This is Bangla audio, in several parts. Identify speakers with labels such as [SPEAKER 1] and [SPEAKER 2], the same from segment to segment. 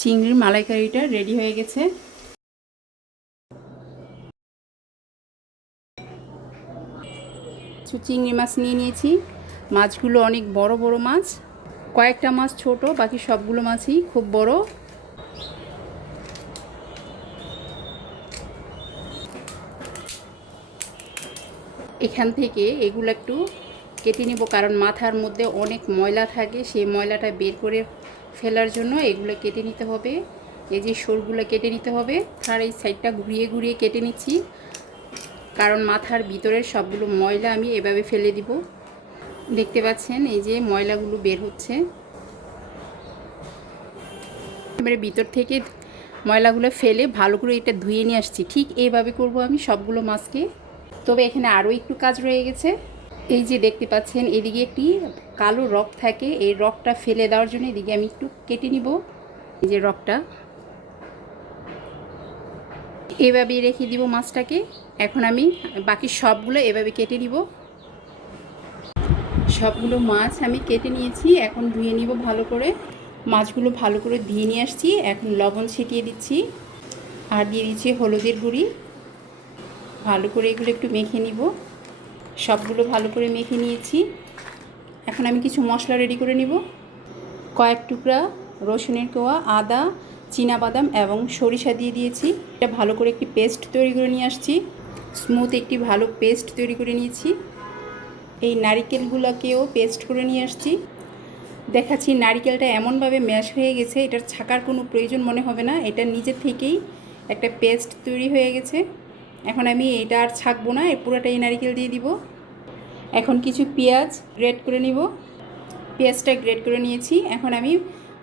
[SPEAKER 1] চিংড়ির মালাইকারিটা রেডি হয়ে গেছে। চিংড়ি মাছ নিয়ে নিয়েছি। মাছগুলো অনেক বড় বড় মাছ। কয়েকটা মাছ ছোট, বাকি সবগুলো মাছই খুব বড়। এখান থেকে এগুলো একটু কেটে নিব, কারণ মাথার মধ্যে অনেক ময়লা থাকে। সেই ময়লাটা বের করে ফেলার জন্য এগুলো কেটে নিতে হবে। এই যে শোরগুলো কেটে নিতে হবে। আর এই সাইডটা ঘুরিয়ে ঘুরিয়ে কেটে নিচ্ছি। কারণ মাথার ভিতরের সবগুলো ময়লা আমি এভাবে ফেলে দিব। দেখতে পাচ্ছেন, এই যে ময়লাগুলো বের হচ্ছে। এবারে ভিতর থেকে ময়লাগুলো ফেলে ভালো করে এটা ধুয়ে নিয়ে আসছি। ঠিক এইভাবে করব আমি সবগুলো মাছকে। তবে এখানে আরও একটু কাজ রয়ে গেছে। এই যে দেখতে পাচ্ছেন, এদিকে একটি কালো রক থাকে। এই রকটা ফেলে দেওয়ার জন্য এদিকে আমি একটু কেটে নিব। এই যে রকটা। এভাবে রেখে দিব মাছটাকে। এখন আমি বাকি সবগুলো এভাবে কেটে নিব। সবগুলো মাছ আমি কেটে নিয়েছি। এখন ধুয়ে নিব ভালো করে। মাছগুলো ভালো করে ধুয়ে নিয়ে আসছি। এখন লবণ ছিটিয়ে দিচ্ছি। আর দিয়ে দিচ্ছি হলুদের গুঁড়ি। ভালো করে এগুলো একটু মেখে নিব। সবগুলো ভালো করে মেখে নিয়েছি। এখন আমি কিছু মশলা রেডি করে নিব। কয়েক টুকরা রসুনের কোয়া, আদা বাদাম এবং সরিষা দিয়ে দিয়েছি। এটা ভালো করে একটি পেস্ট তৈরি করে নিয়ে আসছি। স্মুথ একটি ভালো পেস্ট তৈরি করে নিয়েছি। এই নারিকেলগুলোকেও পেস্ট করে নিয়ে আসছি। দেখাচ্ছি নারিকেলটা এমনভাবে ম্যাশ হয়ে গেছে, এটার ছাকার কোনো প্রয়োজন মনে হবে না। এটা নিজে থেকেই একটা পেস্ট তৈরি হয়ে গেছে। এখন আমি এটা আর ছাকবো না পুরোটা এই নারিকেল দিয়ে দিব। এখন কিছু পেঁয়াজ গ্রেড করে নিব। পেঁয়াজটা গ্রেড করে নিয়েছি, এখন আমি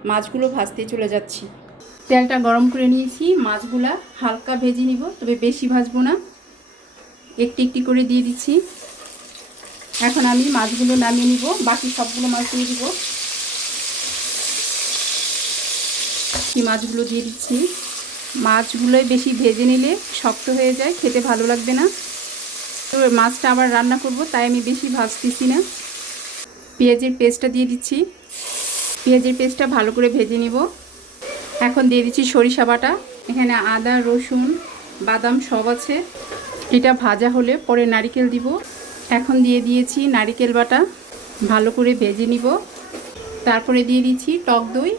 [SPEAKER 1] মাছগুলো ভাজতে চলে যাচ্ছি। তেলটা গরম করে নিয়েছি, মাছগুলা হালকা ভেজে নিব, তবে বেশি ভাজবো না। একটি একটি করে দিয়ে দিচ্ছি। এখন আমি মাছগুলো নামিয়ে নিব, বাকি সবগুলো মাছ দিয়ে দিব। মাছগুলো দিয়ে দিচ্ছি। মাছগুলোই বেশি ভেজে নিলে শক্ত হয়ে যায়, খেতে ভালো লাগবে না। তো মাছটা আবার রান্না করব, তাই আমি বেশি ভাজতেছি না। পেঁয়াজের পেস্টটা দিয়ে দিচ্ছি। পেঁয়াজের পেস্টটা ভালো করে ভেজে নিব। এখন দিয়ে দিচ্ছি সরিষা বাটা। এখানে আদা, রসুন, বাদাম সব আছে। এটা ভাজা হলে পরে নারিকেল দিব। এখন দিয়ে দিয়েছি নারিকেল বাটা। ভালো করে ভেজে নিব। তারপরে দিয়ে দিচ্ছি টক দই।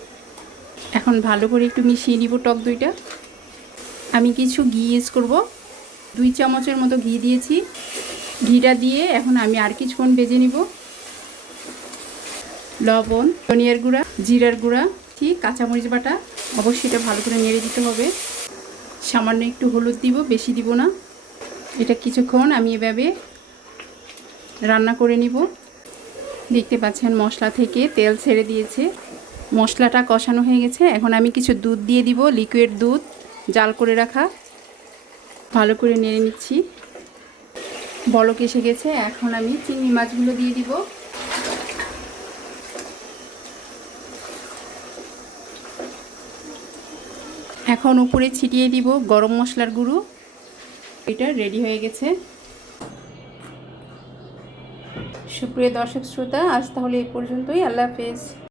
[SPEAKER 1] এখন ভালো করে একটু মিশিয়ে নিব টক দইটা। আমি কিছু ঘি ইউজ করব। দুই চামচের মতো ঘি দিয়েছি। ঘিটা দিয়ে এখন আমি আর কিছুক্ষণ ভেজে নিব। লবণ, ধনিয়ার গুঁড়া, জিরার গুঁড়া ঠিক কাঁচামরিচ বাটা, অবশ্যই এটা ভালো করে নেড়ে দিতে হবে। সামান্য একটু হলুদ দিব, বেশি দিব না। এটা কিছুক্ষণ আমি এভাবে রান্না করে নিব। দেখতে পাচ্ছেন মশলা থেকে তেল ছেড়ে দিয়েছে। মশলাটা কষানো হয়ে গেছে। এখন আমি কিছু দুধ দিয়ে দিব লিকুইড দুধ, জাল করে রাখা। ভালো করে নেড়ে নিচ্ছি। বলক এসে গেছে, এখন আমি চিংড়ি মাছগুলো দিয়ে দিব। এখন উপরে ছিটিয়ে দিব গরম মশলার গুঁড়ো। এটা রেডি হয়ে গেছে। সুপ্রিয় দর্শক, শ্রোতা, আজ তাহলে এই পর্যন্তই। আল্লাহ হাফেজ।